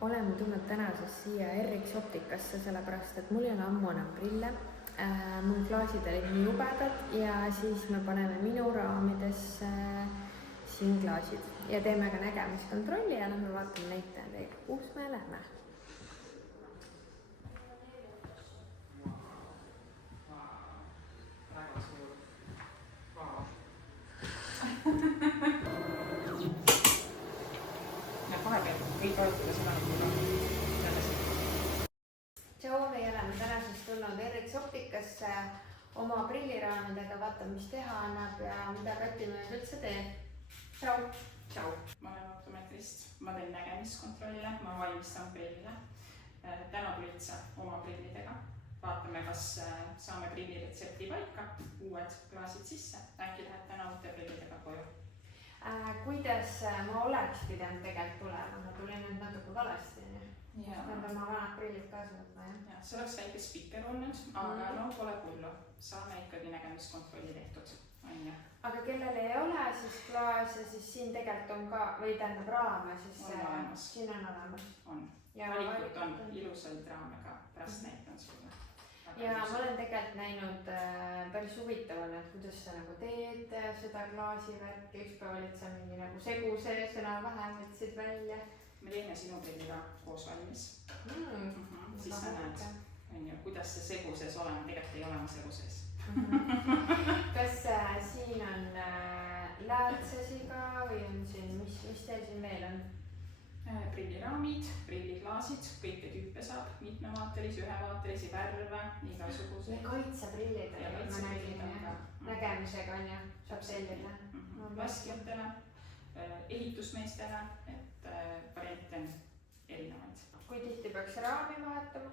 Oleme tulnud tänasest siia RX Optikasse, sellepärast et mul ei ole ammu enam prille. Mul klaasid olid nii jubedad ja siis me paneme minu raamidesse siin klaasid ja teeme ka nägemiskontrolli ja lähme vaatame näitajaid, kus me lähme. Tšau, meie oleme tänasest tulnud RX Optikasse oma prilliraamidega, vaatame, mis teha annab ja mida Kati üldse teeb. Tšau. Tšau, ma olen optometrist, ma teen nägemiskontrolle, ma valmistan prillile. Täna tulid sa oma prillidega. Vaatame, kas saame prilliretsepti paika, uued klaasid sisse, äkki lähed täna uute prillidega koju. Kuidas ma oleks pidanud tegelikult tulema? Ma tulin nüüd natuke valesti. Need on ma vanad prillid kaasa võtma, jah? See oleks väike spikker olnud, aga no pole hullu. Saame ikkagi nägemiskontrolli tehtud. Aga kellel ei ole siis klaase, siis siin tegelikult on ka, või tähendab raame, siis siin on olemas. On. Valikut on ilusaid raame ka, pärast näitan sulle. Ja ma olen tegelikult näinud päris huvitaval, et kuidas sa nagu teed seda klaasivärki. Üks päev olid sa mingi nagu segu sees, vähem võtsid välja. Me teeme sinu prillida koos valmis. Siis sa näed, kuidas see segu sees olema, tegelikult ei ole ma segu sees. Kas siin on läätsesi ka või on siin, mis teil siin veel on? Prilliraamid, prilliklaasid, kõike tüüpe saab, mitmevaatelisi, ühevaatelisi, värve, igasuguseid. Kaitseprillid on, ma nägin, nägemisega on ju, saab sellile. Laskjatele, ehitusmeestele, et variante on erinevaid. Kui tihti peaks raami vahetama?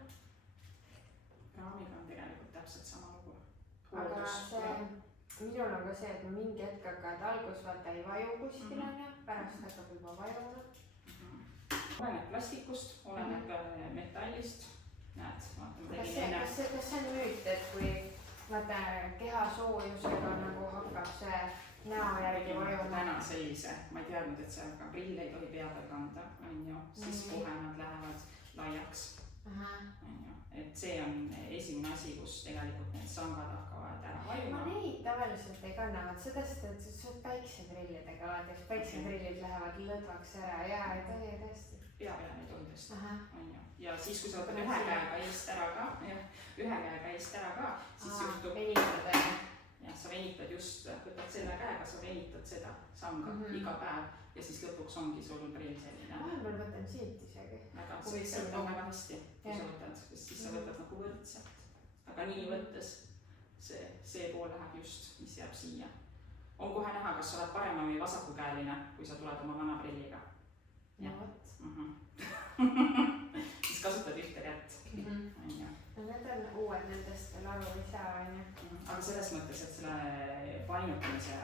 Raamiga on tegelikult täpselt sama lugu. Aga minul on ka see, et mingi hetk hakkad algus vaata ei vaju kuskil on ja pärast hakkab juba vajuma. Oleneb plastikust, oleneb metallist. Näed, vaatame tegin Kas see on müüt, et kui vaata keha soojusega nagu hakkab see näo järgi vajuma? Täna sellise, ma ei teadnud, et see prille ei tohi pea peal kanda, siis kohe nad lähevad laiaks. Et see on esimene asi, kus tegelikult need sangad hakkavad ära vajuma. Ma neid tavaliselt ei kannavad, sedast, et see päikseprillidega vaataks, päikseprillid lähevad lõdvaks ära ja ei tohi tõesti. Pea peale ei tohi tõsta. Ja siis, kui sa võtad ühe käega eest ära ka, siis juhtub. Venitada, jah? Jah, sa venitad just, võtad selle käega, sa venitad seda sanga iga päev ja siis lõpuks ongi sul prill selline. Vahepeal võtan siit isegi. See on väga hästi, kui sa võtad, siis sa võtad nagu võrdselt. Aga nii võttes see pool läheb just, mis jääb siia. On kohe näha, kas sa oled parema või vasakukäeline, kui sa tuled oma vana prilliga. Ja võt. Siis kasutad ühte kätt. No need on uued, nendest veel aru ei saa. Aga selles mõttes, et selle painutamise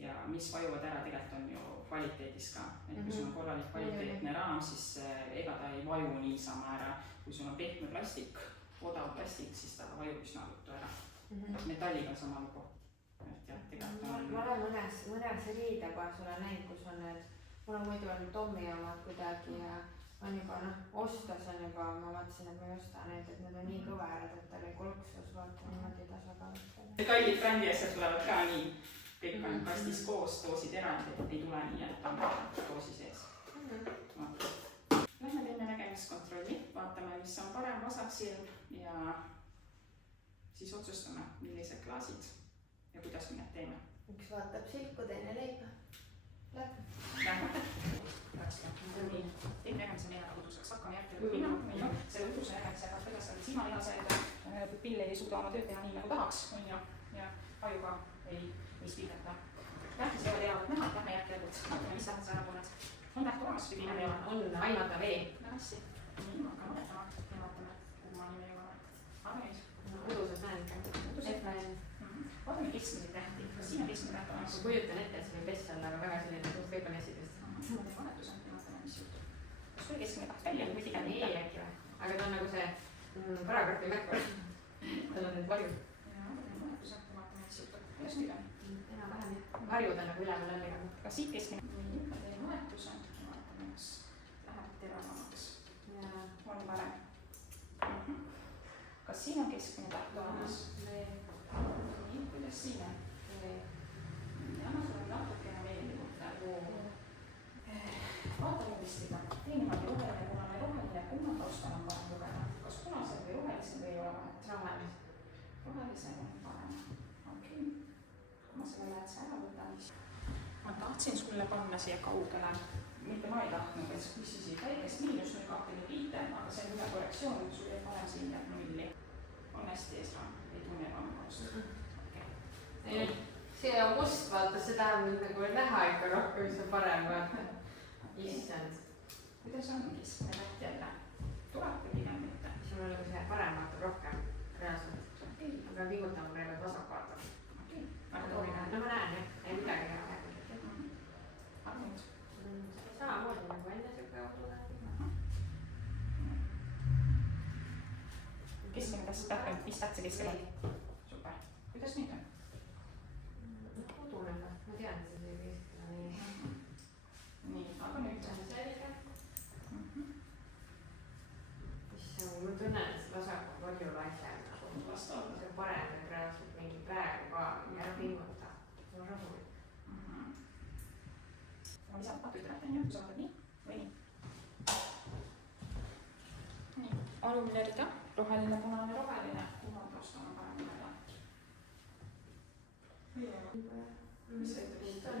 ja mis vajuvad ära tegelikult on ju kvaliteedis ka. Et kui sul on korralik kvaliteetne raam, siis ega ta ei vaju niisama ära. Kui sul on pehme plastik, odav plastik, siis ta vajub üsna ruttu ära. Metalliga on sama lugu. Ma olen mõnes riidekohas olen näinud, kus on need, mul on muidu olnud Tommi omad kuidagi ja on juba ostas on juba, ma vaatasin, et ma ei osta need, et need on nii kõverad, et tal ei kolksus, vaata niimoodi tasakaalustada. Kallid brändi asjad tulevad ka nii, kõik on kastis koos, doosid eraldi, ei tule nii, et on doosi sees. Lähme teeme nägemiskontrolli, vaatame, mis on parem vasak silm ja siis otsustame, millised klaasid ja kuidas me need teeme. Üks vaatab silku, teine leiba. Lähme. Tegemise meelega uduseks. Hakkame järgmine pinna. Selle uduse järgmisega, kuidas sa silmalihased, pill ei suuda oma tööd teha nii nagu tahaks. Ja ajuga ei spilleta. Järgmise ei ole näha, lähme järgmine. Vaatame, mis tähed sa ära tunned. On täht olemas või pinna ei ole? On, ainult vee. Väga hästi. Nii, hakkame võtama ja vaatame, kuhu ma nime jõuame. Aga nüüd. Udused näen. Vaatame keskmiseid tähti. Kas siin on keskmine täht olemas? Ma kujutan ette, et see võib pessa olla, aga väga selline suht võib on esidest. Mul on vahetus on, vaatame, mis juhtub. Kas sul keskmine täht välja või pidi käib nii äkki või? Aga ta on nagu see paragrahvi märk või? Tal on need varjud. Jaa, vahetus on, vaatame, mis juhtub. Kuidas nüüd on? Enam-vähem jah. Varjud on nagu üleval all. Kas siit keskmine? Nii, ma teen vahetus on. Vaatame, kas läheb terava. siin on. ja ma tulen natukene veel juurde. vaata listiga, tee niimoodi roheline, punane, kumma taustal on parem lugeda. Kas punasel või rohelisel või ei ole vahet? Rohelisel on parem. Okei. Kui ma selle läätse ära võtan, siis ma tahtsin sulle panna siia kaugele. Mitte ma ei tahtnud, et küsisi väikest -0,25, aga see on ühe korrektsioon, sul ei pane siin jääb 0. On hästi eesra, ei tunne ebamugavust. Okay. See on must, vaata, see tähendab nagu näha ikka rohkem, see on parem, vaata. Issand. Kuidas ongi see läht jälle? Tuleb või pigem mitte? Sul on nagu see parem vaatab rohkem reaalselt. Aga liigutama praegu tasakaalda. Okei. No ma näen jah, ei midagi hea rääkida. Arvanud. Samamoodi nagu enne siuke odune. Keskmine tähtsad, mis tähtsa keskele? Super. Kuidas nüüd on? Odune, ma tean, et see keskele on nii. Nii, aga nüüd on selge. Issand, ma tunnen, et see vasak on palju laisem. See on parem, et reaalselt mingi praegu ka ära pinguta. See on rahul. Ma lisab natuke üteled, on ju, kui sa vaatad nii või nii. Nii, alumine rida, roheline, punane, roheline, kumma taustal on parem lugeda. Mis see ütleb?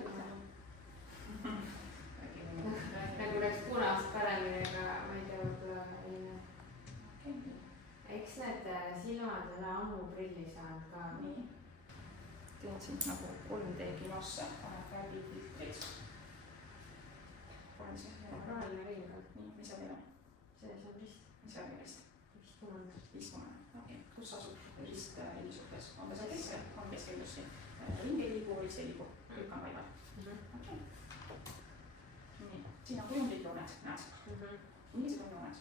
Nagu läks punast paremini, aga ma ei tea, võib-olla enne. Eks need silmad on ammu prilli saanud ka. Nii. Teen siin nagu 3D kinosse, paneb läbi filtrid. Olen siin roheline ring on. Nii, mis seal ei ole? See on rist. Mis seal ei rist? Vist punane. Vist punane, okei. Kus asub rist heli suhtes? On ta seal keskel? On keskel just siin. Ring ei liigu, üldse ei liigu. Kõik on vaibad. Okei. Nii, siin on kujundid jooned, näed. Millised on jooned?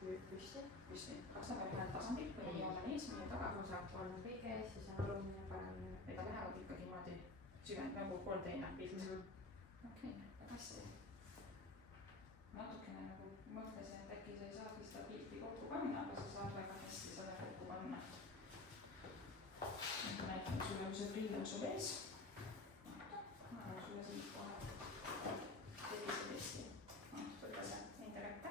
Püsti. Püsti. Kas nad on ühel tasandil või joon on ees, nii taga? Vasak on kõige ees, siis on alumine paremini. Need lähevad ikkagi niimoodi süvend nagu 3D-ne pilt. Okei, väga hästi. Natukene nagu mõtlesin, et äkki sa ei saagi seda pilti kokku panna, aga sa saad väga hästi seda kokku panna. Ma näitan sulle, kui see prill on sul ees. Ma annan sulle siin kohe sellise testi. Võta see enda kätte.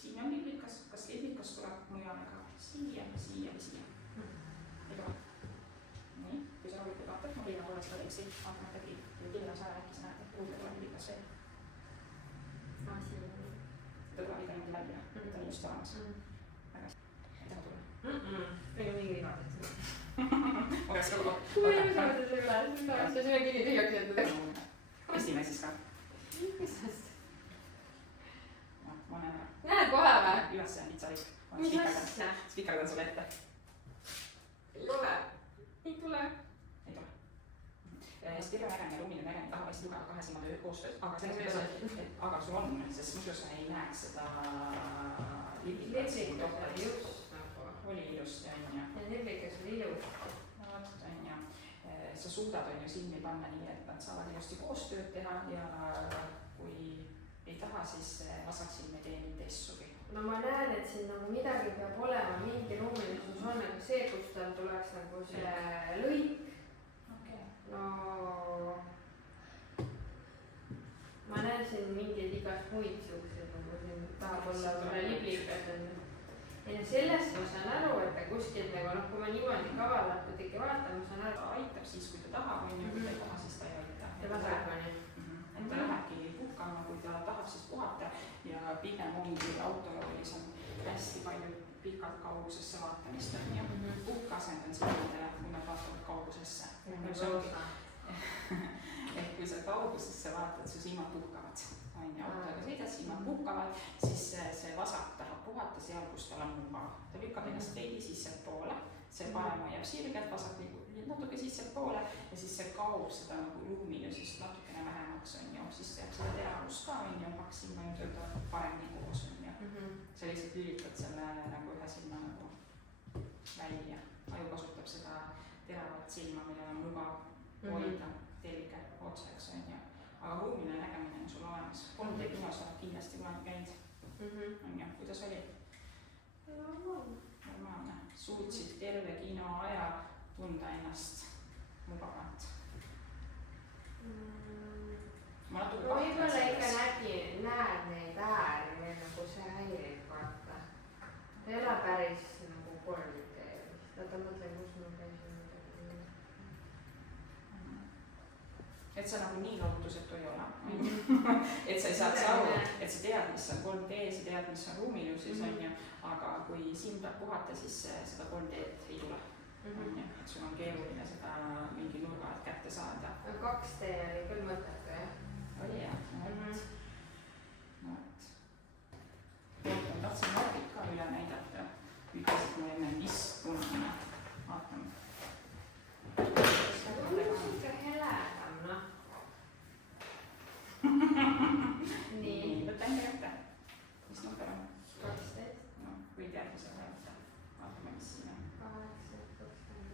Siin on liblikas, kas liblikas tuleb mujale ka siia, siia või siia? Ei tule. Nii, kui sa rahulikult vaatad, ma liinan korra seda teksti, vaatame äkki, kui kirja sa äkki sa näed, et kuulda tuleb liblikas veel. Ta tuleb ikka niimoodi välja, ta on just olemas. Väga hästi. Ei taha tulla. Meil on mingi viga tehtud. Oleks ka Kui me saame selle üle, siis me kinni tühjaks jätta. Estime siis ka. Mis sest? Ma näen ära. Näed kohe või? Üles on litsarik. Mis asja? Spikerdan sulle ette. Ei ole. Ei tule. Ei tule. Spirra nägemine ja ruumiline nägemine tahab hästi lugeda kahe silma koostööd, aga sul on, sest muidu sa ei näeks seda liblikas. Oli ilus, on ju. Ja liblikas oli ilus. Vot, on ju. Sa suudad on ju silmi panna nii, et nad saavad ilusti koostööd teha ja kui ei taha, siis vasak silm ei tee nii teistsugi. No ma näen, et siin nagu midagi peab olema, mingi ruumilisus on nagu see, kus tal tuleks nagu see lõik. No ma näen siin mingeid igast muid suhteid, nagu siin tahab olla mõne liblikas on. Ja sellest ma saan aru, et ta kuskilt nagu noh, kui ma niimoodi kavalalt kuidagi vaatan, ma saan aru. Aitab siis, kui ta tahab, on ju, kui ta ei taha, siis ta ei aita. Ja vasak on ju. Et ta lähebki puhkama, kui ta tahab siis puhata ja pigem ongi autoroolis on hästi palju pikalt kaugusesse vaatamist on ju. Puhkasend on silmade, kui nad vaatavad kaugusesse. Ehk kui sa kaugusesse vaatad, su silmad puhkavad. On ju, autoga sõidad, silmad puhkavad, siis see vasak tahab puhata seal, kus tal on mugav. Ta lükkab ennast veidi sissepoole, see parem hoiab sirgelt, vasak liigub natuke sissepoole ja siis see kaob seda nagu ruumilisust natukene vähemaks on ju, siis teeb seda teravust ka on ju, kaks silma ju töötab paremini koos on ju. Sa lihtsalt lülitad selle nagu ühe silma nagu välja. Aju kasutab seda teravat silma, millel on mugav hoida telge otseks on ju. Aga ruumiline nägemine on sul olemas. 3D kinos oled kindlasti kunagi käinud. On ju, kuidas oli? Normaalne. Suutsid terve kinoaja tunda ennast mugavalt. Ma natuke võib-olla ikka näed neid ääri või nagu see häirib, vaata. Ta ei ole päris nagu koorditeerist. Ta mõtlen, kus ma käisin midagi. Et sa nagu nii lootusetu ei ole. Et sa ei saaks aru, et sa tead, mis on 3D, sa tead, mis on ruumilusis, on ju, aga kui siin tuleb puhata, siis seda 3D-d ei tule. Et sul on keeruline seda mingi nurga alt kätte saada. 2D oli küll mõttetu, jah? Oli jah, no et. Ma tahtsin värgid ka üle näidata. Ütlesid mu enne vist punane. Vaatame. See on ikka heledam, noh. Nii. Võta enda kätte. Mis number on? 12. No, võid järgmise võtta. Vaatame, mis siin on. 8, 29,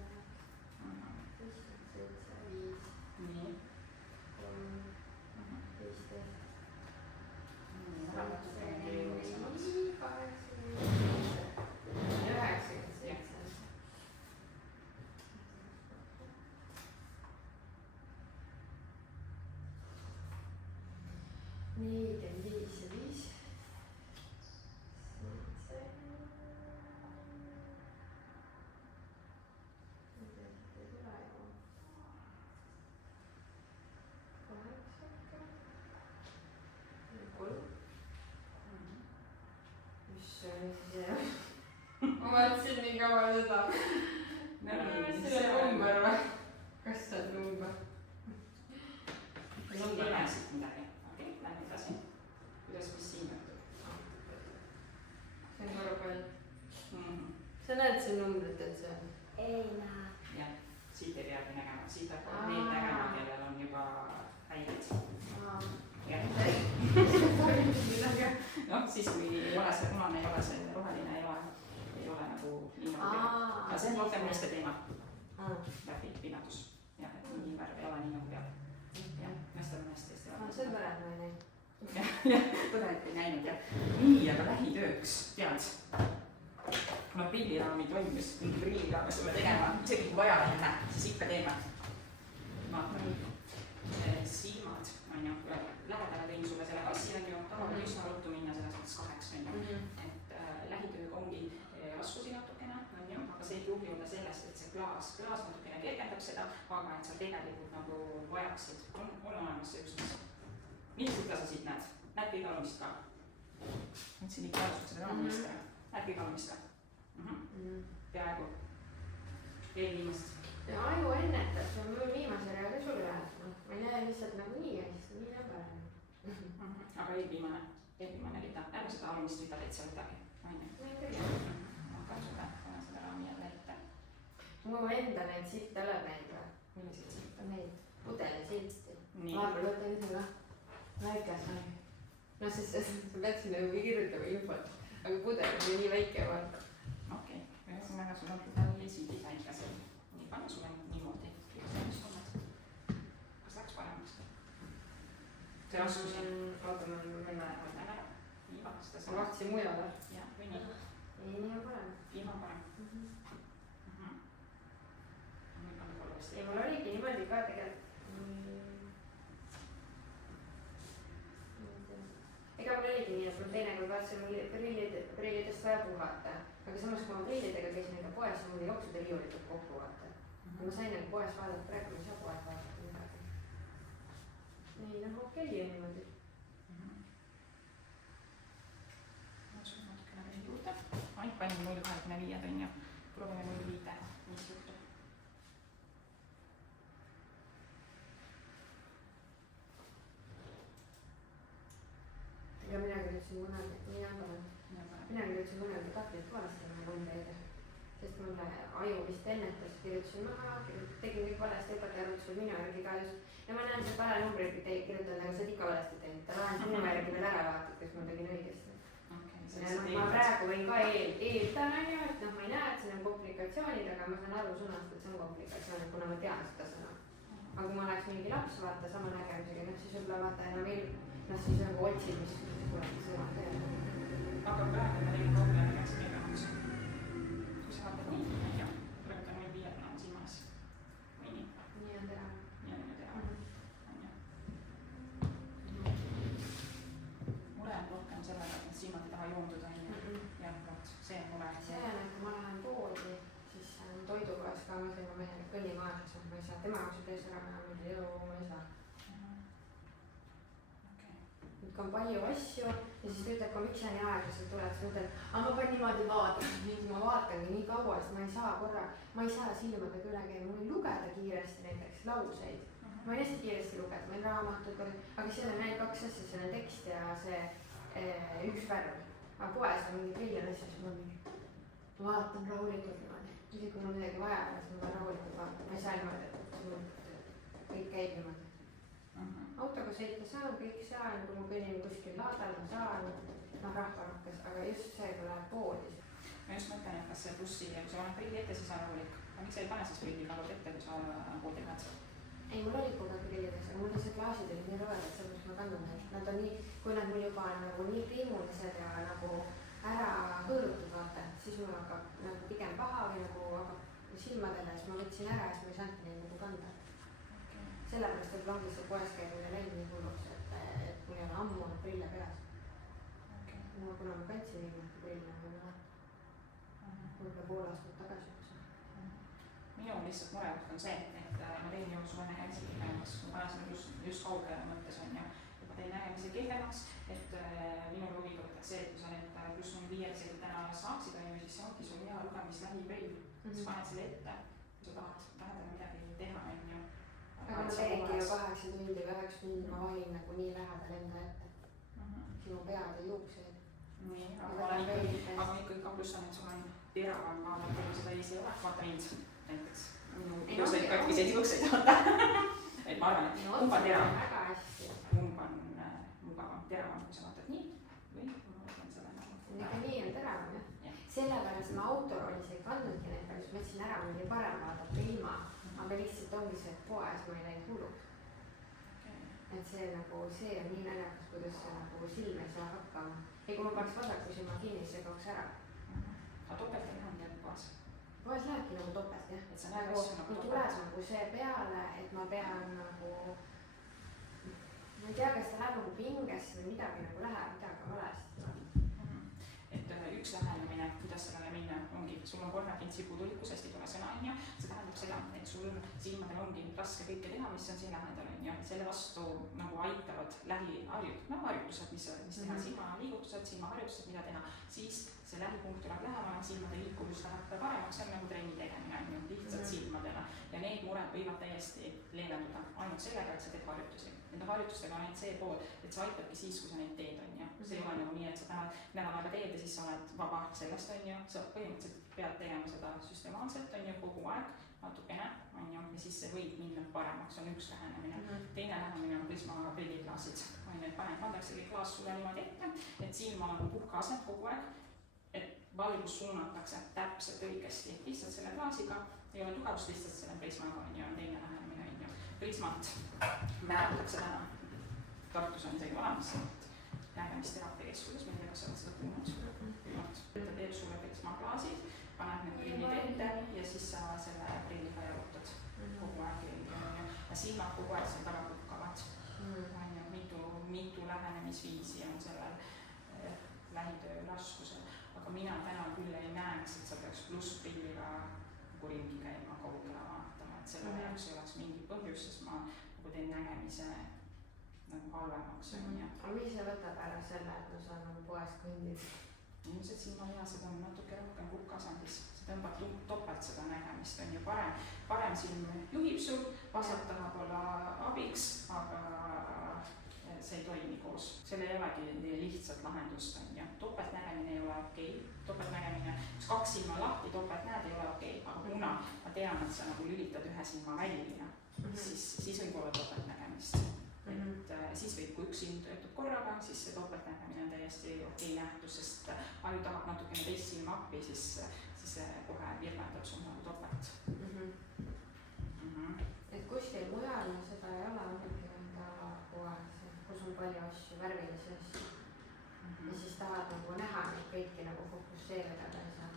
57, 5. Nii. 3, 15. Väga natukene keerulisemaks. 97. Nii, teen 5 ja 5. 7. Ma mõtlesin nii kaua seda. Selle number või? Kas see on number? Kas on nimesid midagi? Okei, lähme edasi. Kuidas, mis siin juhtub? See on korrapall. Sa näed see numbrit, et see on? Ei näe. Jah, siit ei peagi nägema. Siit hakkavad need nägema, kellel on juba häired. Noh, siis kui ei ole see punane, ei ole see roheline, ei ole nagu nii nagu peab. Aga see on rohkem mõiste teema. Läbi pimetus. Jah, et nii värv ei ole nii nagu peab. Jah, mõistab on hästi. See on põnev või näin. Jah, põnev ei näinud jah. Nii, aga lähitööks, tead. Kuna prilliraami toimis, mingi prilliraami sulle tegema, isegi kui vaja ei lähe, siis ikka teeme. Vaatame. Silmad, on ju, lähedale tõin sulle selle kassi, on ju, tavaline üsna ruttu minna selles mõttes 8, on ju. Et lähitööga ongi raskusi natukene, on ju, aga see ei pruugi olla sellest, et see klaas natukene kergendab seda, aga et sa tegelikult nagu vajaksid, on olemas see üksus. Millist ikka sa siit näed? Näed kõige alumist ka? Mõtlesin ikka alustada seda raamist ära. Näed kõige alumist ka? Peaaegu. Veel viimast. Ja aju ennetab, see on mul viimase rea ka sul läheb. Ma ei näe lihtsalt nagu nii ja siis nii on parem. Aga eelviimane rida. Ärme seda alumist rida täitsa võtagi. Ma ei tea. Hakkan sulle, panen seda raami jälle ette. Mu enda neid silte oleb neid või? Milliseid silte? Neid pudelisilti. Nii. Vahepeal võtan ise ka. Väikes on. No siis sa pead sinna juba kirjutama infot. Aga pudel on nii väike vaata. Okei. Ühesõnaga sul on pudelisildi väikesel. Nii, panna sulle niimoodi. Kas läks paremaks? See raskusi? Oota, ma menne. Nii, vasta Ma seda. vaatasin mujale. Jah, või nii. Ei, nii on parem. Ilma parem. Ja mul oligi niimoodi ka tegelikult. Ega mul oligi nii, et mul teinekord vaatasin prillidest vaja puhata. Aga samas, kui ma prillidega käisin ega poes, siis mul jooksude riiulitud kokku vaata. Ma sain nagu poes vaadata, praegu ma ei saa poes vaadata midagi. Nii, noh, okei on niimoodi. Ma sul natukene veel juurde. Ainult panin 0,25 on ju. Proovime 0,5, mis juhtub. Ja minagi ütlesin kunagi, nii on parem. Minagi ütlesin kunagi tahtnud valesti numbeid. Sest mulle aju vist ennetas, kirjutasin maha, tegin kõik valesti, õpetaja arvutas sul minu järgi ka just. Ja ma näen seda vale numbrit kirjutanud, aga sa oled ikka valesti teinud. Ta lahen sinu järgi veel ära vaatad, kas ma tegin õigesti. Ja ma praegu võin ka eeldan, on ju, et noh, ma ei näe, et siin on komplikatsioonid, aga ma saan aru sõnast, et see on komplikatsioonid, kuna ma tean seda sõna. Aga kui ma oleks mingi laps, vaata sama nägemisega, noh siis võib-olla vaata enam noh siis nagu otsid, mis kunagi sõna teha. Aga praegu ma tegin probleemi käest meigamaks. Kui sa vaatad nii, jah, praegu on meil 5 on silmas. ikka on palju asju ja siis ta ütleb ka, miks sa nii aeglaselt tuled, siis ma ütlen, aga ma pean niimoodi vaatama, siis ma vaatangi nii kaua, sest ma ei saa silmadega üle käia, ma võin lugeda kiiresti näiteks lauseid. Ma võin hästi kiiresti lugeda, meil raamatud, aga seal on ainult 2 asja, seal on tekst ja see üks värv. Aga poes on mingi triljon asju, siis ma vaatan rahulikult niimoodi. Isegi kui mul midagi vaja on, siis ma pean rahulikult vaatama. Ma ei saa niimoodi, et kõik käib niimoodi. Autoga sõita saan, kõik saan, kui ma kõnnin kuskil laadal, ma saan, rahvarohkes, aga just see, kui läheb poodi. Ma just mõtlen, et kas see bussi, kui sa paned prilli ette, siis on rahulik. Aga miks sa ei pane siis prilli kalud ette, kui sa poodi lähed? Ei, mul oli kogu aeg prillides, aga mul lihtsalt klaasid olid nii rõvedad, sellepärast ma kannan neid. Nad on nii, kui nad mul juba on nagu nii priimulised ja nagu ära hõõrutud, vaata, siis mul hakkab nagu pigem paha või nagu hakkab silmadele, siis ma võtsin ära ja siis ma ei saanudki neid nagu kanda. Sellepärast, et ongi see poes käimine läinud nii hulluks, et mul ei ole ammu olnud prille peas. No kuna ma kandsin viimati prille, võib-olla pool aastat tagasi. Minu lihtsalt murekoht on see, et ma teen ju suve nägemise kehvemaks, ma panen just kauge mõttes on ju, et ma teen nägemise kehvemaks, et minul huviga võtaks see, et kui sa need +05 täna saaksid, siis see ongi sul hea lugemislähipäiv, siis paned selle ette, kui sa tahad lähedal midagi teha, on ju. Aga ma teengi ju 8 tundi või 9 tundi, ma valin nagu nii lähedal enda ette. Sinu pead ei juukseid. Nii, aga ikkagi ka pluss on, et sul on teravam vaadata, kui seda ees ei ole, vaata mind näiteks. Minu ilusaid katkiseid juukseid vaata. Et ma arvan, et kumb on teravam. Kumb on mugavam, teravam, kui sa vaatad nii või ma mõtlen selle nagu. Ega nii on teravam, jah. Sellepärast ma autoroolis ei kandnudki neid, mis ma ütlesin ära, mul oli parem vaadata ilma. Aga lihtsalt ongi see, et poes ma ei läinud hulluks. Et see nagu, see on nii naljakas, kuidas see nagu silm ei saa hakkama. Ja kui ma paneks vasaku silma kinni, see kaoks ära. Aga topelt ei lähe midagi poes? Poes lähebki nagu topelt, jah. Et sa näed asju nagu topelt? Tuleb nagu see peale, et ma pean nagu, ma ei tea, kas ta läheb nagu pingesse või midagi nagu läheb, midagi valesti. Et üks lähenemine, kuidas sellele minna, ongi, sul on 3 printsiibutulikus, hästi tore sõna on ju, see tähendab seda, et sul silmadel ongi raske kõike teha, mis on siin lähedal on ju, selle vastu nagu aitavad lähiharjutused, mis teha silmaliigutused, silmaharjutused, mida teha, siis see lähipunkt tuleb lähemale, silmade liikuvus läheb paremaks, see on nagu trenni tegemine on ju, lihtsalt silmadele ja need mured võivad täiesti leevenduda ainult sellega, et sa teed harjutusi. Nende harjutustega on ainult see pool, et sa aitabki siis, kui sa neid teed on ju, see ei ole nagu nii, et sa täna nädal aega teed ja siis sa oled vaba sellest on ju, sa põhimõtteliselt pead tegema seda süstemaatselt on ju kogu aeg, natukene on ju, ja siis see võib minna paremaks, on üks lähenemine. Teine lähenemine on prisma prilliklaasid, on ju, et pandaksegi klaas sulle niimoodi ette, et silma on puhkased kogu aeg, et valgus suunatakse täpselt õigesti, lihtsalt selle klaasiga, ei ole tugevust, lihtsalt selle prismaga on ju, on teine lähenemine on ju. Prismat määratakse täna, Tartus on isegi olemas, nägemisteraapia keskuses, ma ei tea, kas sa oled seda kuulnud. Ta teeb sulle prismaklaasid, paned need prillid ette ja siis sa selle prilliga jalutad kogu aeg ja silmad kogu aeg seal taga puhkavad. On ju mitu lähenemisviisi on sellel lähitöö raskusel, aga mina täna küll ei näeks, et sa peaks plussprilliga nagu ringi käima kaugele vaatama, et selle jaoks ei oleks mingi põhjus, sest ma nagu teen nägemise nagu halvemaks on ju. Aga mis see võtab ära selle, et ma saan nagu poes kõndida? Ilmselt silmalihased on natuke rohkem puhkasandis, sa tõmbad topelt seda nägemist on ju parem silm juhib sul, vasat tahab olla abiks, aga see ei toimi koos. Seal ei olegi lihtsalt lahendust on ju, topeltnägemine ei ole okei, topeltnägemine, kus 2 silma lahti topelt näed ei ole okei, aga kuna ma tean, et sa nagu lülitad ühe silma välja, siis võib olla topeltnägemist. Et siis võib, kui üks silm töötab korraga, siis see topeltnägemine on täiesti okei nähtus, sest aju tahab natukene teist silma appi, siis see kohe virvendab sul nagu topelt. Et kuskil mujal seda ei ole muidugi enda poes, kus on palju asju, värvilisi asju. Ja siis tahad nagu näha neid kõiki nagu fokusseerida ka ei saa.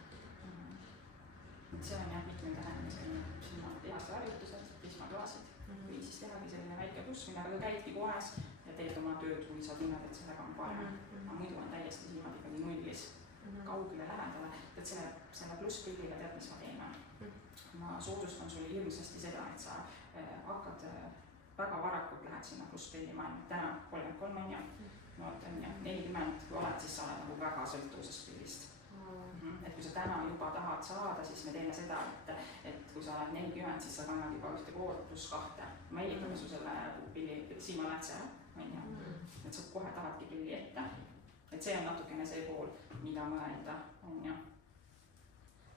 See on jah mitmeid lähenemisi, siin on lihased harjutused, prismaklaasid või siis tehagi selline väike pluss, millega ta käibki poes ja teed oma tööd, kui sa tunned, et sellega on parem. Aga muidu on täiesti silmad ikkagi nullis, kaugele lähedale, et selle plusspilliga tead, mis ma teen. Ma soodustan sulle hirmsasti seda, et sa hakkad väga varakult lähed sinna plusspilli maailma. Täna 33 on ju, ma et siis sa oled nagu väga sõltuvuses pillist. Et kui sa täna juba tahad saada, siis me teeme seda, et kui sa oled 40, siis sa kannad juba ühte kood pluss 2. Me ehitame su selle pilli silmaläätse ära, on ju. Et sa kohe tahadki pilli ette. Et see on natukene see pool, mida mõelda, on ju.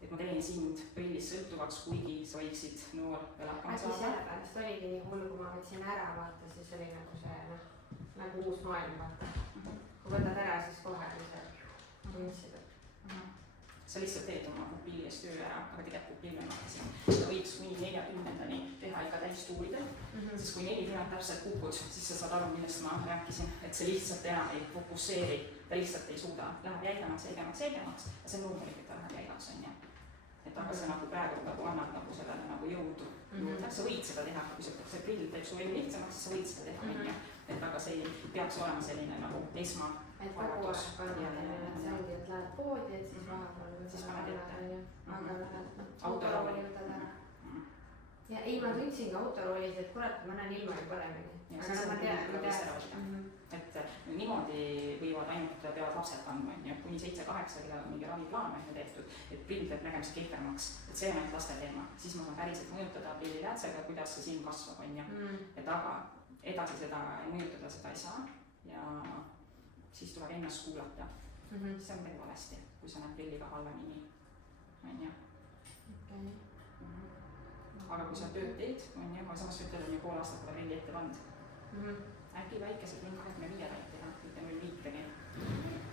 Et ma teen sind prillist sõltuvaks, kuigi sa võiksid noor veel hakkama saada. Sellepärast oligi nii hull, kui ma võtsin ära, vaata, siis oli nagu see, nagu uus maailm, vaata. Kui võtad ära, siis kohe on see tundsid. Sa lihtsalt teed oma pilli eest töö ära, aga tegelikult pilli ma hakkasin. Sa võiks kuni 40-ndani teha ikka täistuuridel, siis kui 40 täpselt kukud, siis sa saad aru, millest ma rääkisin, et see lihtsalt enam ei fokusseeri, ta lihtsalt ei suuda, läheb jäigemaks, ja see on loomulikult, ta läheb jäigaks, on ju. Et aga sa nagu praegu nagu annad nagu sellele nagu jõudu juurde, sa võid seda teha, kui see prill teeb su elu lihtsamaks, siis sa võid seda teha, on ju. Et aga see ei peaks olema selline nagu esma. Et kogu aeg kannad, et see ongi, et lähed poodi, et siis vahepeal siis paned ette. Aga lähed autorooli võtad ära. Ja ei, ma tundsingi autoroolis, et kurat, ma näen ilma ju paremini. Ja siis ma tean. Et niimoodi võivad ainult peavad lapsed kandma, kuni 7-8, keda on mingi raviplaan on tehtud, et prill teeb nägemist kehvemaks, et see on ainult laste teema. Siis ma saan päriselt mõjutada prilliläätsega, kuidas see silm kasvab, on ju. Et aga edasi seda mõjutada, seda ei saa ja siis tuleb ennast kuulata. See on midagi valesti, kui sa näed prilliga halvemini, on ju. Aga kui sa tööd teed, on ju, aga samas ütled, on ju pool aastat pole prilli ette pandud. Äkki väikesed linn 25 vaid teha, mitte 05-tegi.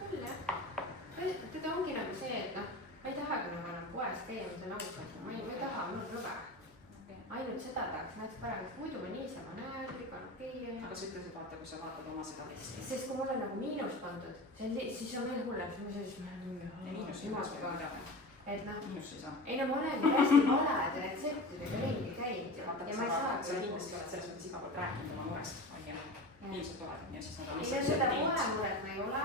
Küll jah. Teda ongi nagu see, et ma ei tahagi nagu poes käia, ma saan ausalt. Ma ei taha, mul on rõve. Ainult seda tahaks näiteks paremaks, muidu ma niisama näen, kõik on okei. Aga sa ütlesid, vaata, kui sa vaatad oma seda listi. Sest kui mul on nagu miinus pandud, siis on veel hullem, siis ma miinus ei saa midagi. Et miinus ei saa. Ei ma olengi hästi valede retseptidega ringi käinud ja ma ei saa. Sa kindlasti oled selles mõttes iga poolt rääkinud oma murest, on ju. Ilmselt oled ja siis nad on lihtsalt seda kohe muret ma ei ole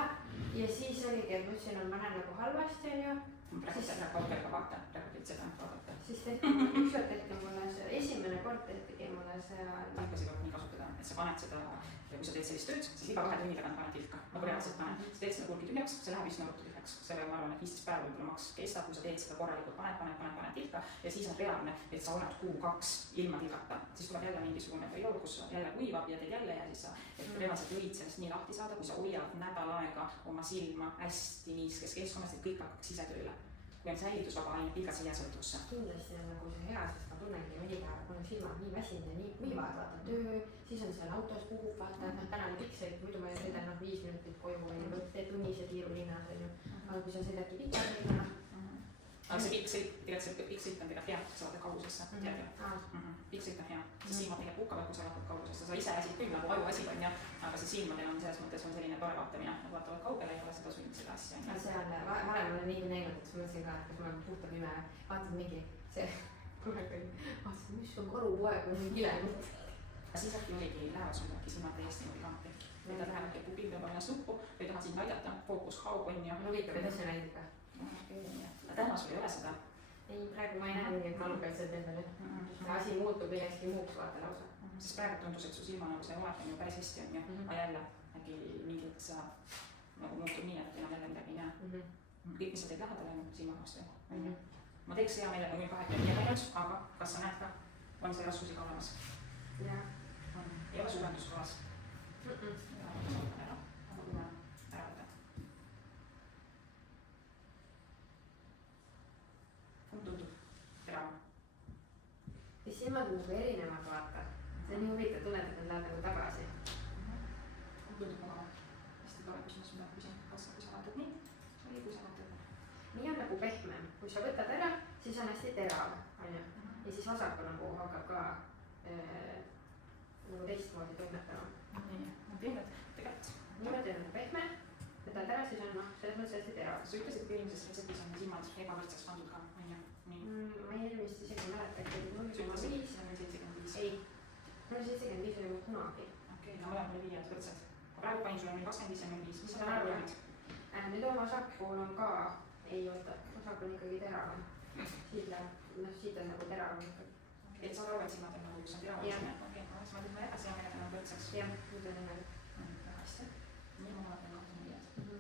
ja siis oligi, et ma ütlesin, ma näen nagu halvasti, on ju. Praegu seda kaugelt vaata, praegu üldse seda vaadata. Siis ükskord tehti mulle see, esimene kord tehtigi mulle see. Tilkasid tuleb nii kasutada, et sa paned seda ja kui sa teed sellist tööd, siis iga 2 tunni tagant paned tilka. Nagu reaalselt paned. Sa teed seda pulgi tühjaks, see läheb just nõutu tühjaks. See ma arvan, et 15 päeva võib-olla maks kestab, kui sa teed seda korralikult, paned tilka ja siis on reaalne, et sa oled 1-2 ilma tilgata. Siis tuleb jälle mingisugune periood, kus jälle kuivab ja teed jälle ja siis sa reaalselt võid sellest nii lahti saada, kui sa hoiad nädal aega oma silma hästi niiskes keskkonnas, et kõik hakkaks ise tööle. Kui on säilitusvaba aine, pilgad sa jää sõltuvusse. Kindlasti on nagu see hea, sest ma tunnengi mõni päev, kui on silmad nii väsinud ja nii kuivad, vaata töö, siis on seal autos puhub, vaata, täna oli pikk, muidu ma sõidan 5 minutit koju või teed tunnise tiiru linnas, on ju. Aga kui sa sõidadki pikalt linna. Aga see pikk sõit on tegelikult hea, sa vaatad kaugusesse, tead ju. Pikk sõit on hea, see silmad tegelikult pukkavad, kui sa vaatad kaugusesse. Sa ise äsid küll nagu aju äsid on ja, aga see silmadel on selles mõttes on selline tore vaatamine, nad vaatavad kaugele ja seda sund seda asja. See on, varem olen nii näinud, et ma mõtlesin ka, et kas ma olen puhta pime, vaatad mingi see kunagi vaatasin, mis on karupoeg või mingi kilenud. Aga siis äkki oligi, lähevad sul äkki silmad täiesti nagu lahti. Või ta läheb, et pupill peab ennast nuppu või taha sind aidata, fookus kaob on ja. Huvitav, kuidas see näidib ka? Aga täna sul ei ole seda? Ei, praegu ma ei näe mingit malupealsed endale. Asi muutub millestki muuks vaata lausa. Sest praegu tundus, et su silma nagu see olek on ju päris hästi on ju. Aga jälle äkki mingit sa nagu muutub nii, et enam jälle midagi ei näe. Kõik, mis sa teed lähedale on silmahast või? Ma teeks hea meelega kui 25 minut, aga kas sa näed ka? On see raskusi ka olemas? Jah. Ei ole suurenduskohas? Ära võtta. Tundub terav. Ja silmad on nagu erinevad vaata. See on nii huvitav tunned, et nad läheb nagu tagasi. Tundub väga hästi tore küsimus, mida küsin. Kas kui sa vaatad nii? Või kui sa vaatad? Nii on nagu pehmem. Kui sa võtad ära, siis on hästi terav. Ja siis vasaku nagu hakkab ka nagu teistmoodi tunnetama. Nii, ma tean, et tegelikult. Niimoodi on pehme, võtad ära, siis on selles mõttes hästi terav. Sa ütlesid, et eelmises retseptis on silmad ebavõrdseks pandud ka, on ju? Ma eelmist isegi mäleta, et 0,5. Ei, 0,75 oli kunagi. Okei, no mõlemad oli 5 võrdsed. Praegu panin sulle 0,25 ja 0,5. Mis sa praegu nüüd? Nüüd on vasakul on ka, ei oota, vasak on ikkagi terav. Siit on nagu terav. Et sa aru, et silmad on nagu üks on terav. Okei, siis ma teeme edasi ja meile on võrdseks. Jah, nüüd on niimoodi. Väga hästi. Nii ma vaatan 25.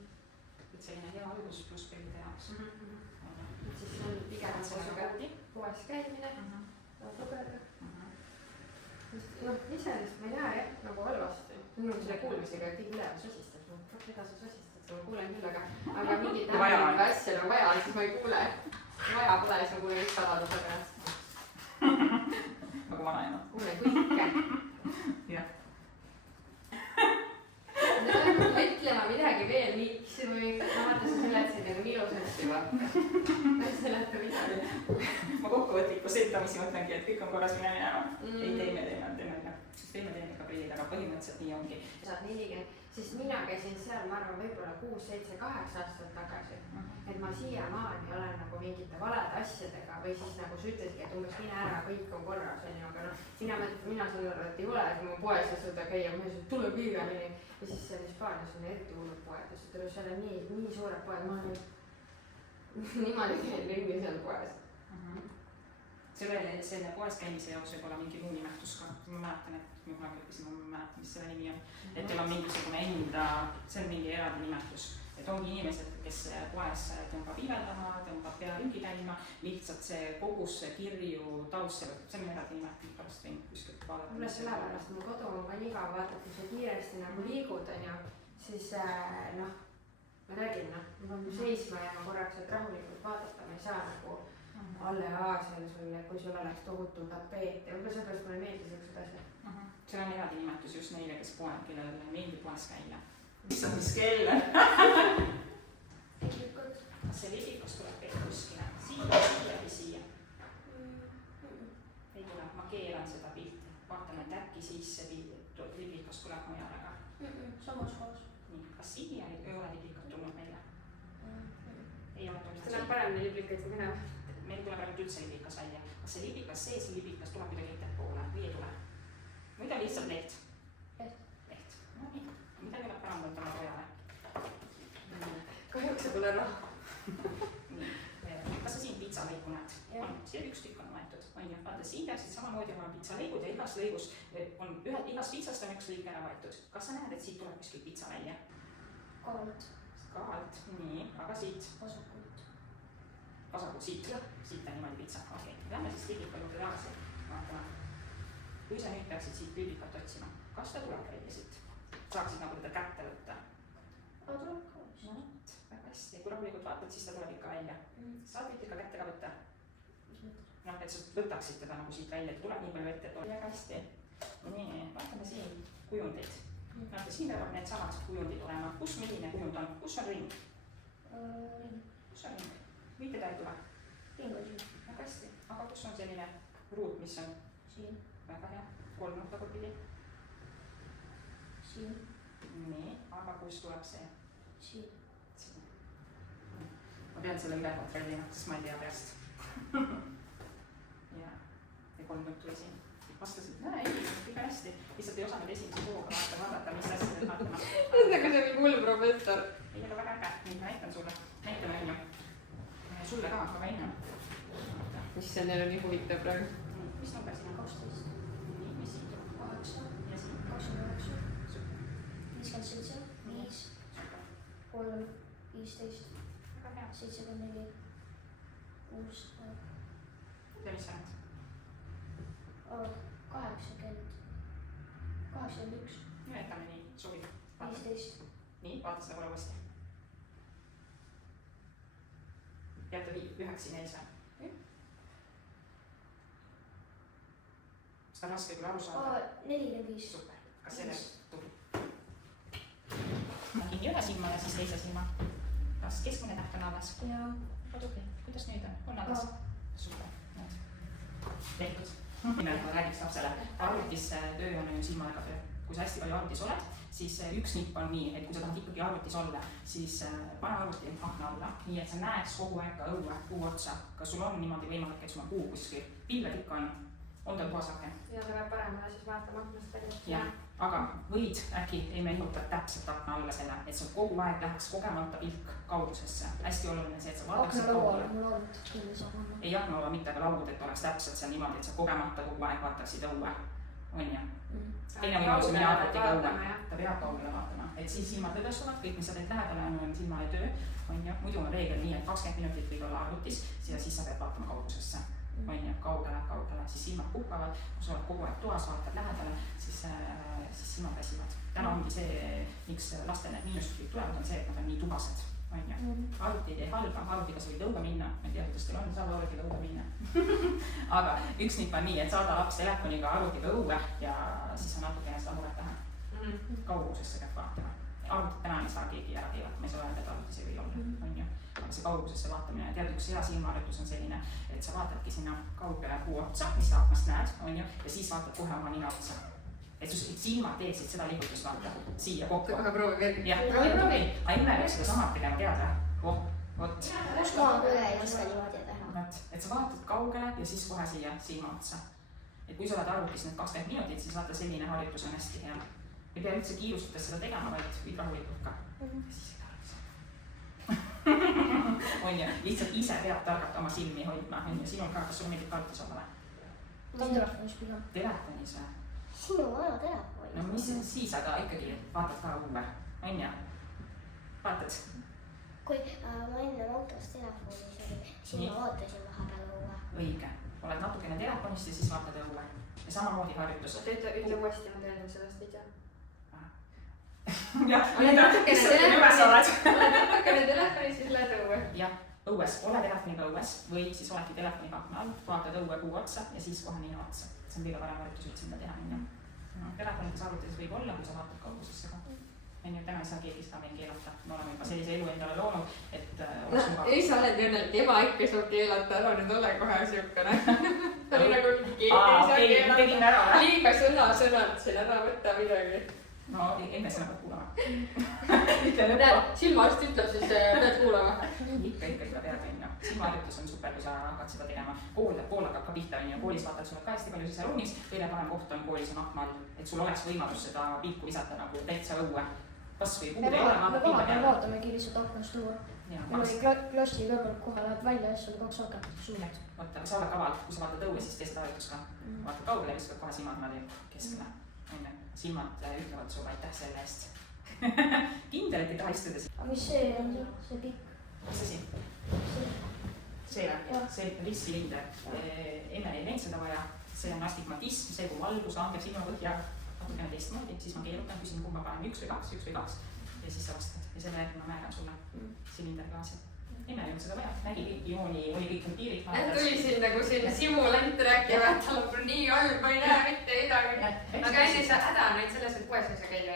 noh, iseenesest ma ei näe jah nagu halvasti. Minu selle kuulmisega keegi üleval sosistab, mida sa sosistad, ma kuulen küll, aga mingit tähendlikku asja nagu vaja, siis ma ei kuule. Vaja pole, siis ma kuulen üks saladuse peast. Nagu vanaema. Kuulen kõike. Jah. Nüüd ütlema midagi veel, miks või ma vaata, sa seletasid nagu ilusasti vaata. Ma ei seleta midagi. Ma kokkuvõtliku seltamisi mõtlengi, et kõik on korras minema. Ei teeme. Süsteeme teeme ka prillid, aga põhimõtteliselt nii ongi. Saad 40, siis mina käisin seal, ma arvan, võib-olla 6, 7, 8 aastat tagasi. Et ma siiamaani olen nagu mingite valede asjadega või siis nagu sa ütlesidki, et umbes mine ära, kõik on korras, onju, aga noh, mina saan aru, et ei ole, et ma poes ei suuda käia, ma ei suuda, tule kiiremini. Ja siis seal Hispaanias on eriti hullud poed ja seal on nii suured poed, ma olen niimoodi käin ringi seal poes. Selle poes käimise jaoks võib olla mingi muu nimetus ka. Ma mäletan, et ma mäletan, mis selle nimi on. Et teil on mingisugune enda, see on mingi eraldi nimetus. Et ongi inimesed, kes poes tõmbab iveldama, tõmbab pea ringi käima, lihtsalt see kogus see kirju taust, see on eraldi nimetus, pärast võin kuskilt vaadata. Mulle sellepärast mu kodu on ka niga, vaata, kui sa kiiresti nagu liigud, onju, siis noh, ma räägin, noh, ma pean seisma ja ma korraks, et rahulikult vaadata, ma ei saa nagu alle aasel sulle, kui sul oleks tohutu tapeet ja võib-olla seepärast mulle meeldis sellised asjad. See on eraldi nimetus just neile, kes poed, kellel meeldib poes käia. Mis kell? Kas see libikas tuleb veel kuskile? Siia või siia? Ei tule, ma keelan seda pilti. Vaatan, et äkki siis see libikas tuleb mujale ka. Samas kohas. Nii, kas siia ei ole libikat tulnud meile? Ei ole tulnud. See on paremini liblikaid kui mina. Meil tuleb ainult üldse libikas välja. Kas see libikas sees või libikas tuleb midagi ettepoole või ei tule? Või ta lihtsalt leht? Leht. No nii, midagi peab parandada oma pojale. Kahjuks see pole raha. Nii, kas sa siin pitsalõigu näed? On, siia üks tükk on võetud. Vaata, siin peaksid samamoodi olema pitsalõigud ja igas lõigus on igas pitsast on üks lõik ära võetud. Kas sa näed, et siit tuleb kuskil pitsa välja? Kaalt. Kaalt, nii, aga siit? Vasakult. Vasakult, siit on niimoodi pitsa. Okei, lähme siis libika juurde tagasi. Vaatame. Kui sa nüüd peaksid siit libikat otsima, kas ta tuleb välja siit? Saaksid nagu teda kätte võtta? Aga tuleb ka. No, väga hästi. Kui rahulikult vaatad, siis ta tuleb ikka välja. Saad nüüd ikka kätte ka võtta? Noh, et sa võtaksid teda nagu siit välja, et tuleb nii palju ette, et oli väga hästi. Nii, vaatame siin kujundid. Vaata, siin peavad need samad kujundid olema. Kus milline kujund on? Kus on ring? Kus on ring? Või teda ei tule? Ring on siin. Väga hästi. Aga kus on selline ruut, mis on? Siin. Väga hea. Kolm tagurpidi. Siin. Nii, aga kus tuleb see? Siin. Siin. Ma pean selle üle kontrollima, sest ma ei tea peast. Ja kolm nuttu oli siin. Vastasid, ei, kõik hästi. Lihtsalt ei osanud esimese hooga vaadata, mis asja teed vaatama. See on nagu see mingi hull professor. Ei, aga väga äge. Nii, ma näitan sulle. Näitame enne. Sulle ka, aga enne. Mis see neil on nii huvitav praegu? Mis number siin on? 12. Nii, mis siin tuleb? 8. Ja siin? 29. Super. 57. 5. Super. 3. 15. Väga hea. 74. 6. Ja mis sa näed? 80. 81. Nimetame nii, sobib. 15. Nii, vaata seda korra uuesti. Jätta üheks siin ees või? Seda on raske küll aru saada. 45. Super. Kas selle tuli? Ma kinni ühe silma ja siis teise silma. Kas keskmine täht on alles? Jaa. Tubli. Kuidas nüüd on? On alles? Super. Tehtud. Nimelt ma räägiks lapsele. Arvutis töö on ju silmadega töö. Kui sa hästi palju arvutis oled, siis üks nipp on nii, et kui sa tahad ikkagi arvutis olla, siis pane arvuti akna alla, nii et sa näeks kogu aeg ka õue, kuu otsa. Kas sul on niimoodi võimalik, et sul on kuu kuskil? Pilved ikka on tal puhas aken? Ja ta peab paremale siis vaatama aknast välja. Jah, aga võid äkki ei menuta täpselt akna alla selle, et sul kogu aeg läheks kogemata pilk kaugusesse. Hästi oluline see, et sa vaadaksid kaugele. Mul on kindlasti sama. Ei aknaola mitte, aga laud, et oleks täpselt seal niimoodi, et sa kogemata kogu aeg vaataksid õue. On jah? Teine võimalus on arvutiga õue. Ta peab kaugele vaatama. Et siis silmad lõdvestuvad, kõik mis sa teed lähedale on silmale töö. On jah, muidu on reegel nii, et 20 minutit võid olla arvutis ja siis sa pead vaatama kaugusesse. on ju, kaugele, siis silmad puhkavad, kui sa oled kogu aeg toas, vaatad lähedale, siis silmad väsivad. Täna ongi see, miks lastel need miinustused tulevad, on see, et nad on nii tubased, on ju. Arvutid ei halba, arvutiga sa võid õue minna, ma ei tea, kuidas teil on, saab arvutiga õue minna. Aga üks nipp on nii, et saada laps telefoniga arvutiga õue ja siis on natukene seda muret taha. Kaugusesse peab vaatama. Arvutit täna ei saa keegi ära keelata, ma ei saa öelda, et arvutis ei või olla, on ju. Aga see kaugusesse vaatamine, tead, üks hea silmaharjutus on selline, et sa vaatadki sinna kaugele puu otsa, mis sa aknast näed, on ju, ja siis vaatad kohe oma nina otsa. Et silmad teeksid seda liigutust vaata, siia kokku. Aga proovi veel. Jah, proovi. Aga ime peab seda samad tegema, tead või? Vot. Ma küll ei oska niimoodi teha. Et sa vaatad kaugele ja siis kohe siia silma otsa. Et kui sa oled arvutis need 20 minutit, siis vaata selline harjutus on hästi hea. Ei pea üldse kiirustades seda tegema, vaid võid rahulikult ka. Siis ei tarvitse. On ju, lihtsalt ise peab targalt oma silmi hoidma. Sinul ka, kas sul meeldib arvutis olla või? Ma telefonis pigem. Telefonis või? Sinu vana telefoni. No mis siis, aga ikkagi vaatad ka õue, on ju? Vaatad? Kui ma enne autos telefonis oli, siis ma ootasin vahepeal õue. Õige. Oled natukene telefonist ja siis vaatad õue. Ja samamoodi harjutus. Ütle uuesti, ma tean sellest ei tea. Jah, oled natukene telefonis, siis lähed õue. Jah, õues, ole telefoniga õues või siis oledki telefoniga akna all, vaatad õue puu otsa ja siis kohe nina otsa. See on kõige parem harjutus üldse, mida teha, on ju. Telefonides arvutides võib olla, kui sa vaatad kaugusesse ka. On ju, täna ei saa keegi seda meil keelata. Me oleme juba sellise elu endale loonud, et oleks mugav. Ei, sa oled õnnelik, ema ikka saab keelata, ära nüüd ole kohe siukene. Ta oli nagu keegi ei saa keelata. Liiga sõnad siin, ära võtta midagi. No enne sina pead kuulama. Näed, silmaarst ütleb, siis pead kuulama. Ikka pead, on ju. Silmaharjutus on super, kui sa hakkad seda tegema. Kool hakkab ka pihta, on ju. Koolis vaatad, sul on ka hästi palju siseruumis. Kõige parem koht on koolis on akna all. Et sul oleks võimalus seda pilku visata nagu täitsa õue. Kas või puud ei ole, vaatad pilda peale. Me vaatamegi lihtsalt aknast õue. Meil oli klassi kõrval kohe läheb välja ja siis on 2 akent suunet. Vaata, sa oled kaval, kui sa vaatad õue, siis tee seda harjutus ka. Vaatad kaugele ja viskad kohe silmad keskele. Silmad ütlevad sulle aitäh selle eest. Kindel, et ei taha istuda. Aga mis see on see pikk? Mis asi? See või? See riskilinder. Enne ei näinud seda vaja. See on astigmatism, see kui valgus langeb silmapõhja natukene teistmoodi. Siis ma keerutan, küsin kumma panen 1 või 2. Ja siis sa vastad. Ja selle järgi ma määran sulle silinderklaasi. Emme ei olnud seda vaja. Nägi kõik jooni, oli kõik need piirid. Tuli siin nagu siin simulant rääkima, et tal on nii halb, ma ei näe mitte midagi. Aga enne sa häda neid selles, et poes ei saa käia.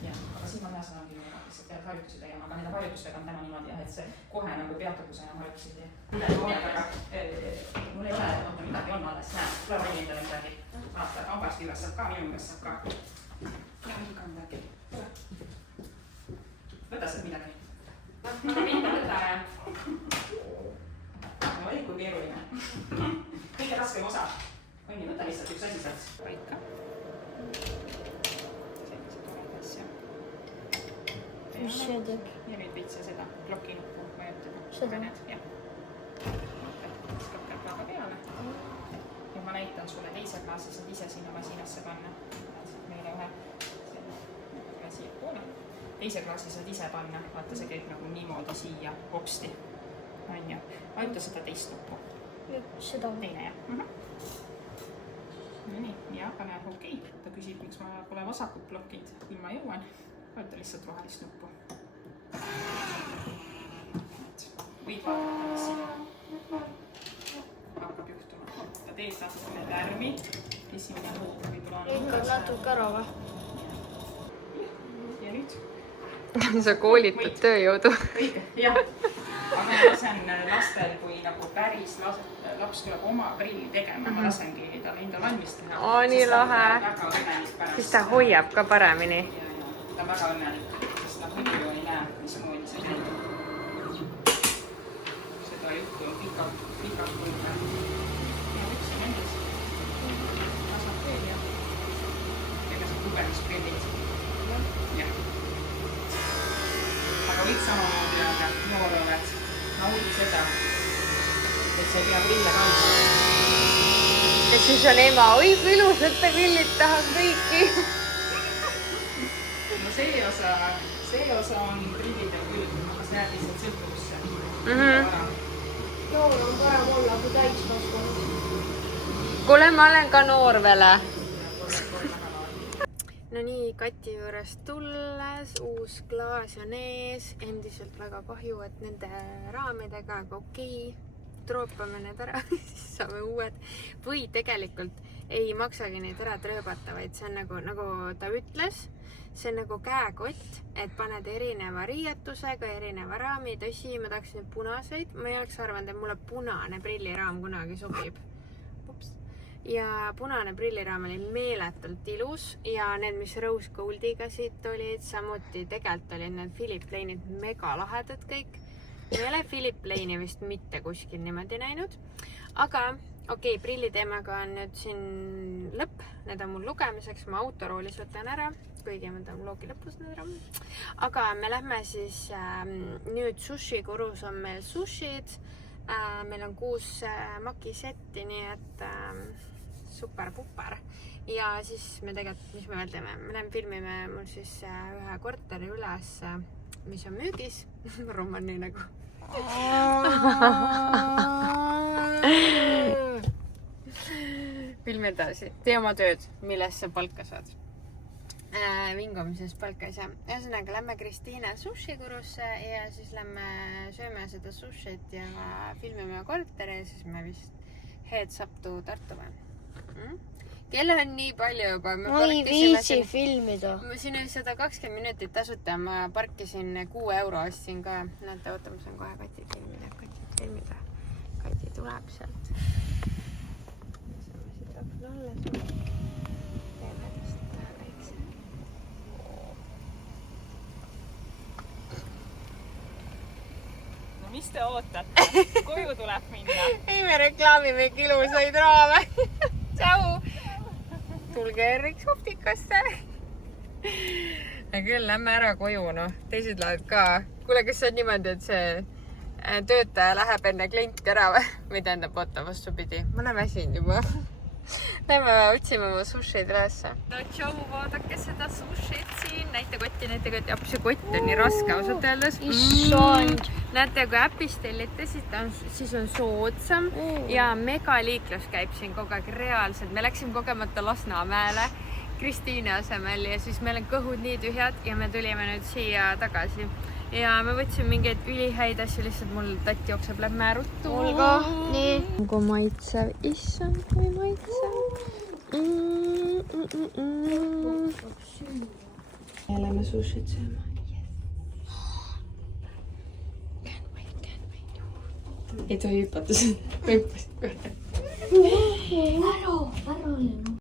Jah, aga siin ma näen seda ongi väga, lihtsalt pead harjutusi tegema, aga nende harjutustega on täna niimoodi, et see kohe nagu peatab, kui sa enam harjutusi ei tee. Midagi hooled, aga mul ei ole, oota midagi on alles, näe, tule vali endale midagi. Vaata, ambast üles saab ka, minu üles saab ka. Ja mingi on midagi. Võta sealt midagi. Aga mind võta ja. No ei, kui keeruline. Kõige raskem osa. On ju, võta lihtsalt üks asi sealt. Paika. Sellise toreda asja. Mis see teeb? Ja nüüd võid sa seda plokinuppu vajutada. Seda? Jah. Viskab käplaga peale. Ja ma näitan sulle teise klaasi, saad ise sinna masinasse panna. Meile ühe siia poole. Teise klaasi saad ise panna, vaata see käib nagu niimoodi siia hopsti. On ju, vajuta seda teist nuppu. Seda on. Teine jah. Nii, ja pane okei. Ta küsib, miks ma pole vasakut blokkinud, kui ma jõuan. Vajuta lihtsalt rohelist nuppu. Võid vaadata, mis siin hakkab juhtuma. Ta teed natukene lärmi. Esimene nuub võib-olla on. Ikka natuke ära või? Ja nüüd? Sa koolitad tööjõudu. Õige, jah. Aga ma lasen lastel, kui nagu päris laps tuleb oma prilli tegema, ma lasengi tal enda valmis teha. Oo, nii lahe. Siis ta hoiab ka paremini. Ta on väga õnnelik, sest ta muidu ei näe, mismoodi see käib. Seda juttu on pikalt kuulda. Ja üks on endas. Lasab veel ja teeme see lugemisprillid. Jah. Aga võid samamoodi öelda, noor oled, naudi seda, et sa ei pea prille kandma. Ja siis on ema, oi kui ilusad prillid, tahan kõiki. No see osa on prillidel küll, aga see jääb lihtsalt sõltuvusse. noor on parem olla kui täiskasvanud. kuule, ma olen ka noor veel. No nii, Kati juurest tulles, uus klaas on ees, endiselt väga kahju, et nende raamidega, aga okei, troopame need ära, siis saame uued. Või tegelikult ei maksagi neid ära trööbata, vaid see on nagu ta ütles, see on nagu käekott, et paned erineva riietusega, erineva raami. Tõsi, ma tahaks nüüd punaseid, ma ei oleks arvanud, et mulle punane prilliraam kunagi sobib. Ja punane prilliraam oli meeletult ilus ja need, mis Rose Goldiga siit olid, samuti tegelikult olid need Philip Plainid mega lahedad kõik. Ma ei ole Philip Plaini vist mitte kuskil niimoodi näinud. Aga okei, prilliteemaga on nüüd siin lõpp. Need on mul lugemiseks, ma autoroolis võtan ära, kuigi ma tahan loogi lõpus need ära. Aga me lähme siis nüüd sushi kurus on meil sushid. Meil on 6 makisetti, nii et super-puper. Ja siis me tegelikult, mis me veel teeme? Me läheme filmime mul siis ühe korteri üles, mis on müügis. Roman nii nagu. Filmi edasi. Tee oma tööd, millest sa palka saad. Vingumises palka ei saa. Ühesõnaga, lähme Kristiine sushikurusse ja siis lähme sööme seda sushit ja filmime korteri ja siis me vist heads up to Tartu või? Kell on nii palju juba. Ma ei viitsi filmida. Siin oli 120 minutit tasuta. Ma parkisin 6 euro, ostsin ka. Näete, oota, ma saan kohe Kati filmida. Kati tuleb sealt. Saame siit akna alla. Teeme täst väikse. No mis te ootate? Koju tuleb minna. Ei, me reklaamimegi ilusaid raame. Tšau! Tulge Erriks optikasse. Ja küll, lähme ära koju, noh. Teised lähevad ka. Kuule, kas see on niimoodi, et see töötaja läheb enne klienti ära või tähendab, oota, vastupidi. Ma olen väsinud juba. Lähme otsime oma sushid ülesse. No tšau, vaadake seda sushit siin. Näite kotti. Appi, see kott on nii raske ausalt öeldes. Näete, kui äpist tellite, siis on soodsam ja megaliiklus käib siin kogu aeg reaalselt. Me läksime kogemata Lasnamäele Kristiine asemel ja siis meil on kõhud nii tühjad ja me tulime nüüd siia tagasi. Ja me võtsime mingeid ülihäid asju, lihtsalt mul tatti jookseb lähme ruttu. Mul ka, nii. Kui maitsev, issand, kui maitsev. Ja lähme sushit sööma. Ei tohi hüpata. Hüppasid kohe. Ära.